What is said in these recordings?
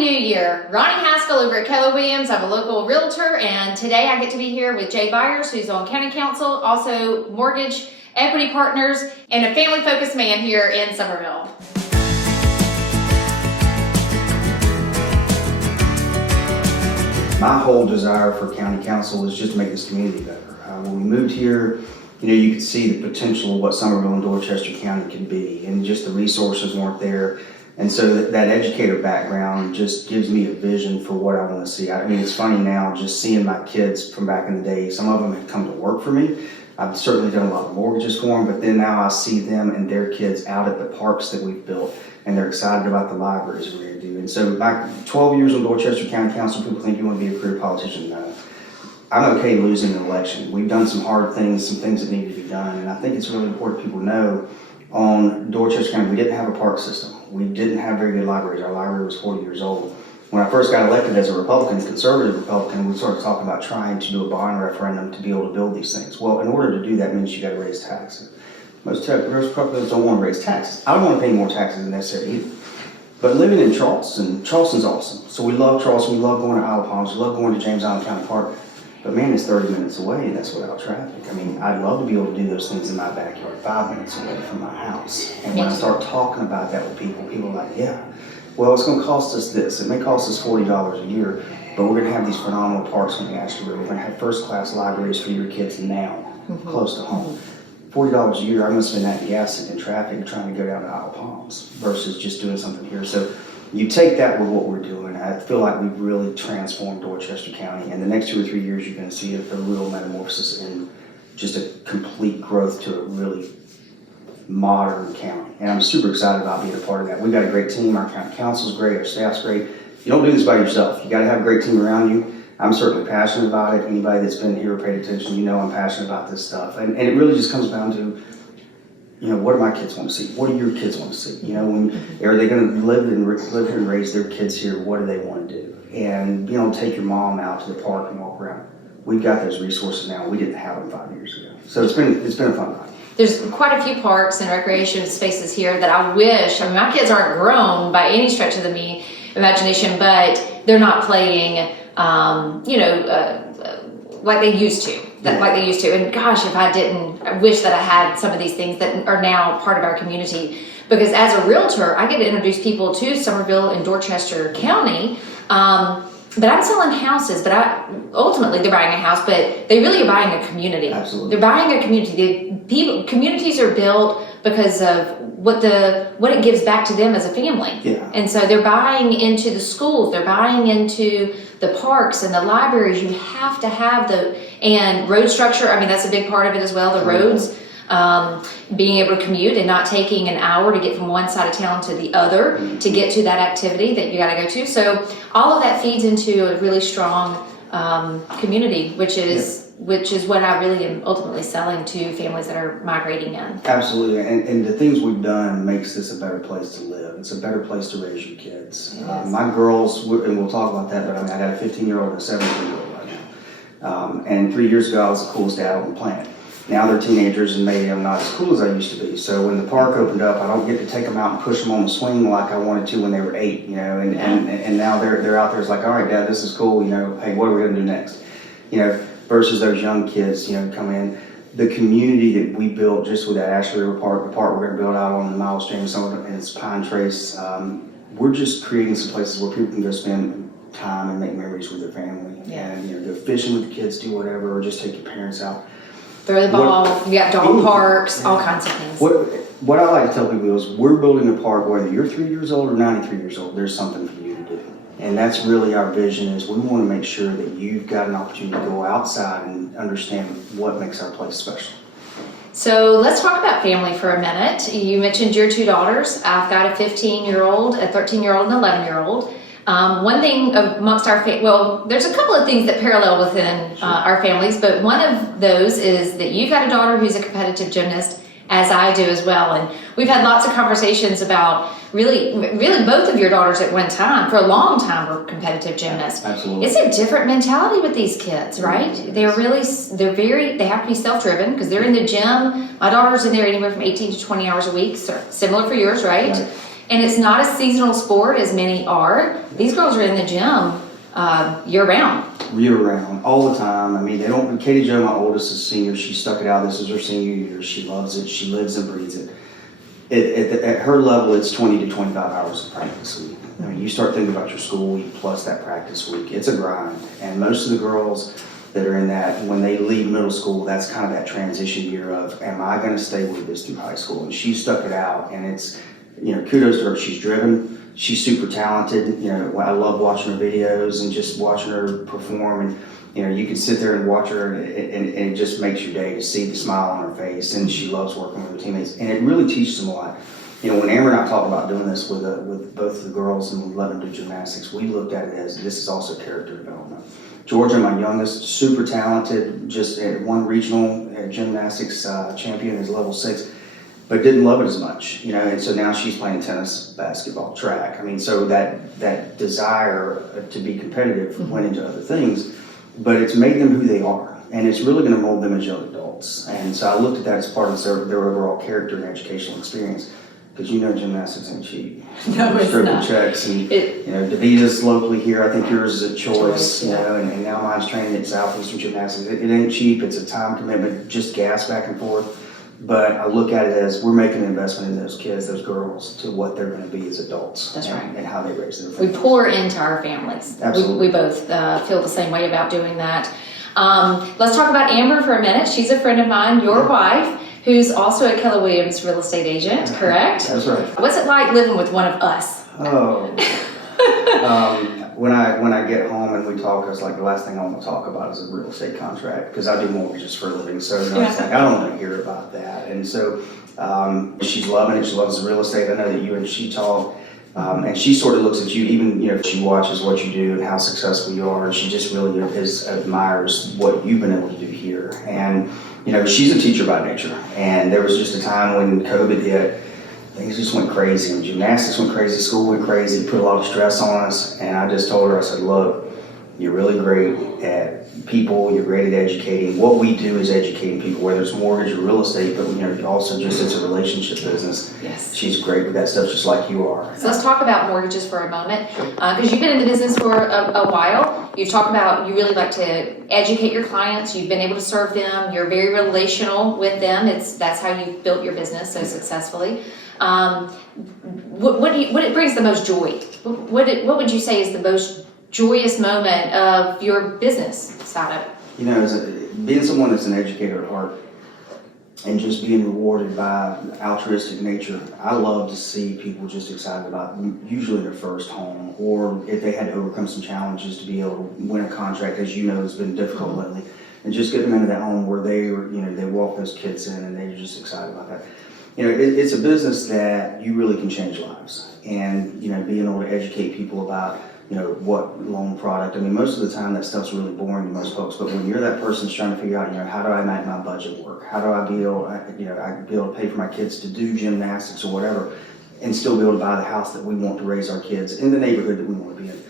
New Year. Ronnie Haskell over at Keller Williams. I'm a local realtor, and today I get to be here with Jay Byars, who's on County Council, also mortgage equity partners, and a family-focused man here in Summerville. My whole desire for County Council is just to make this community better. When we moved here, you could see the potential of what Summerville and Dorchester County can be, and just the resources weren't there. And so that educator background just gives me a vision for what I want to see. I mean, it's funny now just seeing my kids from back in the day. Some of them have come to work for me. I've certainly done a lot of mortgages for them, but then now I see them and their kids out at the parks that we've built, and they're excited about the libraries we're going to do. And so back 12 years on Dorchester County Council, people think you want to be a career politician. No. I'm okay losing an election. We've done some hard things, some things that need to be done, and I think it's really important people know on Dorchester County, we didn't have a park system. We didn't have very good libraries. Our library was 40 years old. When I first got elected as a Republican, conservative Republican, we started talking about trying to do a bond referendum to be able to build these things. Well, in order to do that means you got to raise taxes. Most Republicans don't want to raise taxes. I don't want to pay more taxes than necessary either. But living in Charleston's awesome. So we love Charleston, we love going to Isle of Palms, we love going to James Island County Park. But man, it's 30 minutes away, and that's without traffic. I mean, I'd love to be able to do those things in my backyard, 5 minutes away from my house. And when I start talking about that with people, people are like, yeah, well, it's going to cost us this. It may cost us $40 a year, but we're going to have these phenomenal parks on the Ashley River. We're going to have first-class libraries for your kids now, close to home. $40 a year, I'm going to spend that in gas and in traffic trying to go down to Isle of Palms versus just doing something here. So you take that with what we're doing. I feel like we've really transformed Dorchester County. And the next 2 or 3 years, you're going to see a real metamorphosis in just a complete growth to a really modern county. And I'm super excited about being a part of that. We've got a great team. Our county council's great. Our staff's great. You don't do this by yourself. You got to have a great team around you. I'm certainly passionate about it. Anybody that's been here or paid attention, you know I'm passionate about this stuff. And it really just comes down to, what do my kids want to see? What do your kids want to see? Are they going to live here and raise their kids here? What do they want to do? And take your mom out to the park and walk around. We've got those resources now. We didn't have them 5 years ago. So it's been a fun ride. There's quite a few parks and recreation spaces here that I wish. I mean, my kids aren't grown by any stretch of the imagination, but they're not playing, like they used to. And gosh, if I wish that I had some of these things that are now part of our community. Because as a realtor, I get to introduce people to Summerville and Dorchester County. But I'm selling houses, but ultimately they're buying a house, but they really are buying a community. Absolutely. They're buying a community. Communities are built because of what it gives back to them as a family. Yeah. And so they're buying into the schools, they're buying into the parks and the libraries. You have to have and road structure. I mean, that's a big part of it as well, the roads. Being able to commute and not taking an hour to get from one side of town to the other to get to that activity that you got to go to. So all of that feeds into a really strong community, which is what I really am ultimately selling to families that are migrating in. Absolutely, and the things we've done makes this a better place to live. It's a better place to raise your kids. My girls, and we'll talk about that, but I got a 15-year-old and a 17-year-old right now. And 3 years ago, I was the coolest dad on the planet. Now they're teenagers, and maybe I'm not as cool as I used to be. So when the park opened up, I don't get to take them out and push them on the swing like I wanted to when they were 8. And now they're out there. It's like, all right, Dad, this is cool. Hey, what are we gonna do next? Versus those young kids, come in. The community that we built just with that Ashley River Park, the park we're gonna build out on the Miles James, and it's Pine Trace. We're just creating some places where people can go spend time and make memories with their family. Yeah. And go fishing with the kids, do whatever, or just take your parents out. Throw the ball, you got dog parks, all kinds of things. What I like to tell people is we're building a park, whether you're 3 years old or 93 years old, there's something for you to do. And that's really our vision, is we want to make sure that you've got an opportunity to go outside and understand what makes our place special. So let's talk about family for a minute. You mentioned your 2 daughters. I've got a 15-year-old, a 13-year-old, and an 11-year-old. One thing amongst there's a couple of things that parallel within our families, but one of those is that you've got a daughter who's a competitive gymnast, as I do as well. And we've had lots of conversations about really both of your daughters at one time, for a long time, were competitive gymnasts. Absolutely. It's a different mentality with these kids, right? They have to be self-driven because they're in the gym. My daughter's in there anywhere from 18 to 20 hours a week, so similar for yours, right? And it's not a seasonal sport as many are. These girls are in the gym year round. Year round, all the time. I mean, they don't. Katie Jo, my oldest, is senior. She stuck it out. This is her senior year. She loves it. She lives and breathes it. At her level, it's 20 to 25 hours of practice a week. I mean, you start thinking about your school week plus that practice week. It's a grind. And most of the girls that are in that, when they leave middle school, that's kind of that transition year of, am I going to stay with this through high school? And she stuck it out. And it's, kudos to her. She's driven. She's super talented. I love watching her videos and just watching her perform. And, you can sit there and watch her and it just makes your day to see the smile on her face. And she loves working with her teammates. And it really teaches them a lot. When Amber and I talked about doing this with both of the girls and we let them do gymnastics, we looked at it as this is also character development. Georgia, my youngest, super talented, just won regional gymnastics champion is level 6. But didn't love it as much, and so now she's playing tennis, basketball, track. I mean, so that desire to be competitive went into other things, but it's made them who they are, and it's really going to mold them as young adults. And so I looked at that as part of their overall character and educational experience, because gymnastics ain't cheap. No, it's not. Checks and DeVita's locally here. I think yours is a choice, and now mine's training at Southeastern Gymnastics. It ain't cheap. It's a time commitment, just gas back and forth. But I look at it as we're making an investment in those kids, those girls, to what they're going to be as adults. That's right. And how they raise their We families. pour into our families. Absolutely. We both feel the same way about doing that. Let's talk about Amber for a minute. She's a friend of mine, your wife, who's also a Keller Williams real estate agent, correct? That's right. What's it like living with one of us? Oh. When I get home and we talk, it's like the last thing I want to talk about is a real estate contract, because I do mortgages for a living. So it's like I don't want to hear about that. And so she's loving it. She loves the real estate. I know that you and she talk, and she sort of looks at you, even she watches what you do and how successful you are, and she just really admires what you've been able to do here. And she's a teacher by nature. And there was just a time when COVID hit. Things just went crazy, and gymnastics went crazy, school went crazy, put a lot of stress on us, and I just told her, I said, look, you're really great at people, you're great at educating. What we do is educating people, whether it's mortgage or real estate, but also just it's a relationship business. Yes. She's great with that stuff, just like you are. So let's talk about mortgages for a moment, because you've been in the business for a while. You've talked about you really like to educate your clients. You've been able to serve them. You're very relational with them. That's how you've built your business so successfully. What brings the most joy? What would you say is the most joyous moment of your business side of it? Being someone that's an educator at heart and just being rewarded by altruistic nature, I love to see people just excited about usually their first home, or if they had to overcome some challenges to be able to win a contract, as has been difficult lately, and just get them into that home where they walk those kids in and they're just excited about that. It's a business that you really can change lives, and being able to educate people about what loan product. I mean, most of the time that stuff's really boring to most folks, but when you're that person that's trying to figure out how do I make my budget work, how do I be able to pay for my kids to do gymnastics or whatever, and still be able to buy the house that we want to raise our kids in the neighborhood that we want to be in.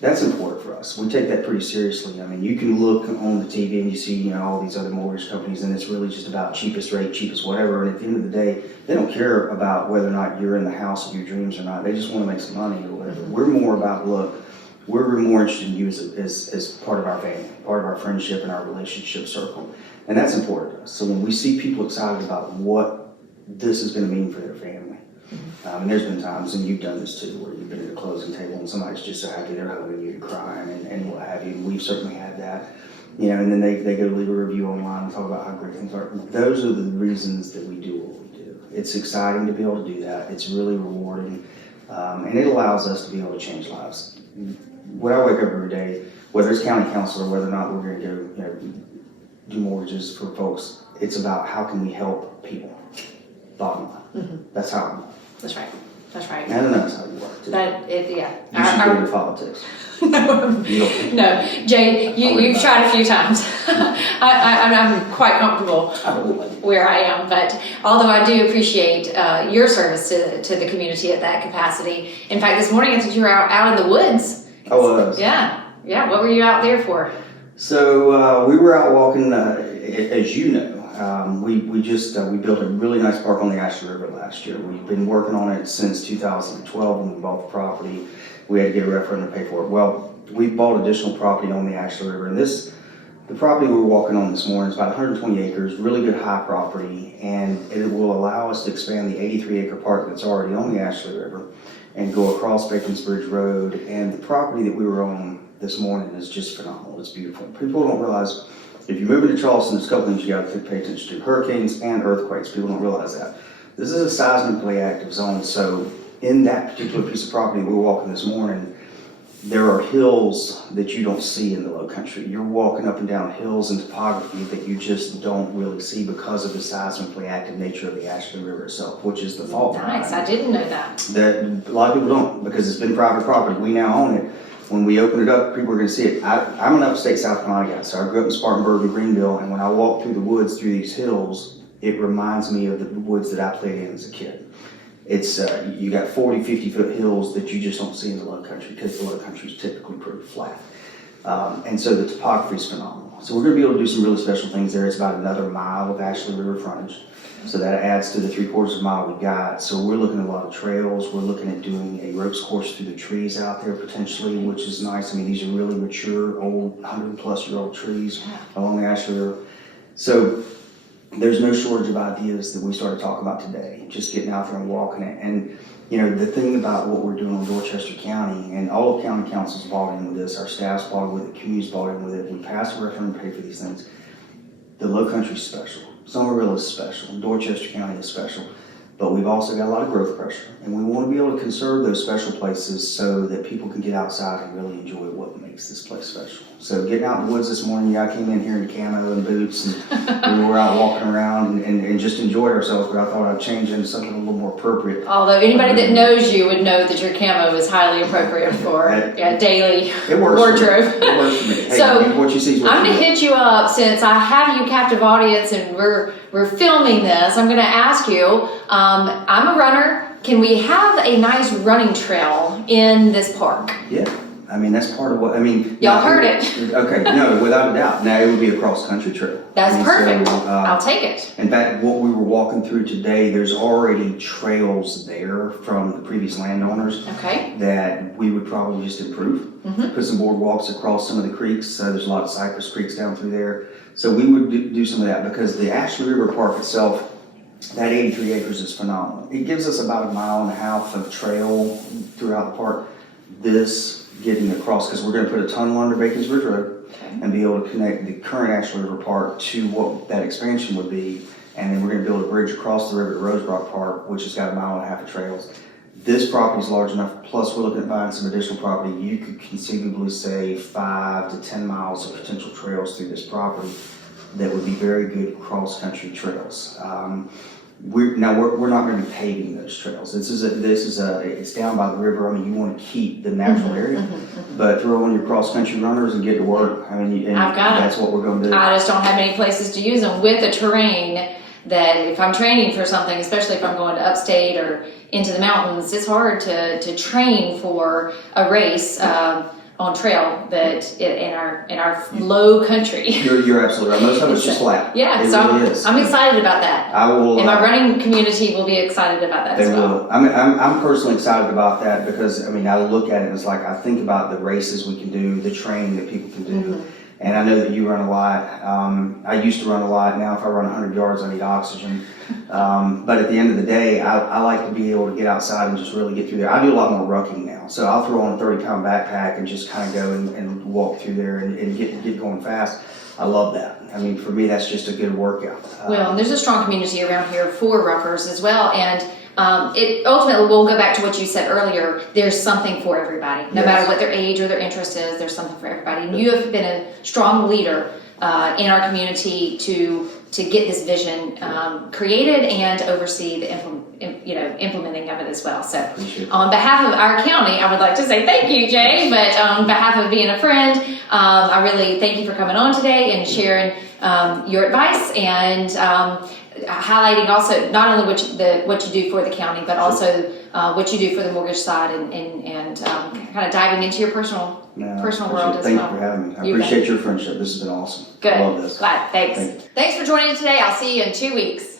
That's important for us. We take that pretty seriously. I mean, you can look on the TV and you see, all these other mortgage companies, and it's really just about cheapest rate, cheapest whatever. And at the end of the day, they don't care about whether or not you're in the house of your dreams or not. They just want to make some money or whatever. We're more about, look, we're more interested in you as part of our family, part of our friendship and our relationship circle. And that's important to us. So when we see people excited about what this is going to mean for their family, and there's been times, and you've done this too, where you've been at a closing table and somebody's just so happy they're hugging you and crying and what have you. And we've certainly had that, and then they go leave a review online and talk about how great things are. Those are the reasons that we do what we do. It's exciting to be able to do that. It's really rewarding, and it allows us to be able to change lives. When I wake up every day, whether it's county council or whether or not we're going to go, do mortgages for folks, it's about how can we help people. Bottom line. Mm-hmm. That's how I'm. That's right. That's right. I don't know that's how you work. Too. Yeah. You should go into politics. No, Jay, you've tried a few times. I'm quite comfortable where I am, but although I do appreciate your service to the community at that capacity. In fact, this morning I think you were out in the woods. I was. Yeah. What were you out there for? So we were out walking, as you know. We built a really nice park on the Ashley River last year. We've been working on it since 2012 when we bought the property. We had to get a referendum to pay for it. Well, we bought additional property on the Ashley River, and the property we were walking on this morning is about 120 acres, really good high property, and it will allow us to expand the 83-acre park that's already on the Ashley River and go across Bacon's Bridge Road. And the property that we were on this morning is just phenomenal. It's beautiful. People don't realize if you move into Charleston, there's a couple things you got to pay attention to: hurricanes and earthquakes. People don't realize that. This is a seismically active zone, so in that particular piece of property we were walking this morning, there are hills that you don't see in the low country. You're walking up and down hills and topography that you just don't really see because of the seismically active nature of the Ashley River itself, which is the fault line. Nice, I didn't know that. That a lot of people don't, because it's been private property. We now own it. When we open it up, people are going to see it. I'm an upstate South Carolina guy, so I grew up in Spartanburg and Greenville, and when I walk through the woods through these hills, it reminds me of the woods that I played in as a kid. It's you got 40, 50-foot hills that you just don't see in the low country because the low country is typically pretty flat. And so the topography is phenomenal. So we're going to be able to do some really special things there. It's about another mile of Ashley River frontage. So that adds to the 3/4 mile we got. So we're looking at a lot of trails. We're looking at doing a ropes course through the trees out there potentially, which is nice. I mean, these are really mature, old, 100-plus-year-old trees along the Ashley River. So there's no shortage of ideas that we started talking about today, just getting out there and walking it. And, you know, the thing about what we're doing in Dorchester County, and all of county council's bought in with this, our staff's bought in with it, community's bought in with it, we passed a referendum to pay for these things. The low country's special. Summerville is special. Dorchester County is special. But we've also got a lot of growth pressure, and we want to be able to conserve those special places so that people can get outside and really enjoy what makes this place special. So getting out in the woods this morning, I came in here in camo and boots, and we were out walking around and just enjoyed ourselves, but I thought I'd change into something a little more appropriate. Although anybody that knows you would know that your camo is highly appropriate for daily wardrobe. It works for me. Hey, So what you see is what I'm you going to get. hit you up since I have you captive audience and we're filming this. I'm going to ask you, I'm a runner. Can we have a nice running trail in this park? Yeah. I mean, that's part of what, I mean. Y'all heard it. Okay, no, without a doubt. Now, it would be a cross-country trail. That's perfect. So, I'll take it. in fact, what we were walking through today, there's already trails there from the previous landowners Okay. that we would probably just improve. Put some boardwalks across some of the creeks. There's a lot of cypress creeks down through there. So we would do some of that because the Ashley River Park itself, that 83 acres is phenomenal. It gives us about 1.5 miles of trail throughout the park. This getting across, because we're going to put a tunnel under Bacon's Bridge Road and be able to connect the current Ashley River Park to what that expansion would be. And then we're going to build a bridge across the river to Rosebrook Park, which has got 1.5 miles of trails. This property is large enough, plus we're looking at buying some additional property. You could conceivably say 5 to 10 miles of potential trails through this property that would be very good cross-country trails. We're not going to be paving those trails. It's down by the river. I mean, you want to keep the natural area, but throw on your cross-country runners and get to work. I mean, and I've got that's what we're going to do. I just don't have many places to use them with the terrain that if I'm training for something, especially if I'm going to upstate or into the mountains, it's hard to train for a race on trail that in our low country. You're absolutely right. Most of it's just flat. Yeah, it so really is. I'm excited about that. I will. And my running community will be excited about that as well. Will. I'm personally excited about that because I mean I look at it and it's like I think about the races we can do, the training that people can do, and I know that you run a lot. I used to run a lot. Now if I run 100 yards, I need oxygen. But at the end of the day, I like to be able to get outside and just really get through there. I do a lot more rucking now, so I'll throw on a 30-pound backpack and just kind of go and walk through there and get going fast. I love that. I mean, for me, that's just a good workout. Well, and there's a strong community around here for ruckers as well, and it ultimately will go back to what you said earlier. There's something for everybody, no matter what their age or their interest is. There's something for everybody, and you have been a strong leader in our community to get this vision created and oversee the implementing of it as well. So on behalf of our county, I would like to say thank you, Jay, but on behalf of being a friend, I really thank you for coming on today and sharing your advice and highlighting also not only what you do for the county, but also what you do for the mortgage side and kind kind of diving into your personal world as Thank well. you for having me. I You appreciate your friendship. This has been awesome. Good. I love this. Glad. Thanks. Thank you. Thanks for joining us today. I'll see you in 2 weeks.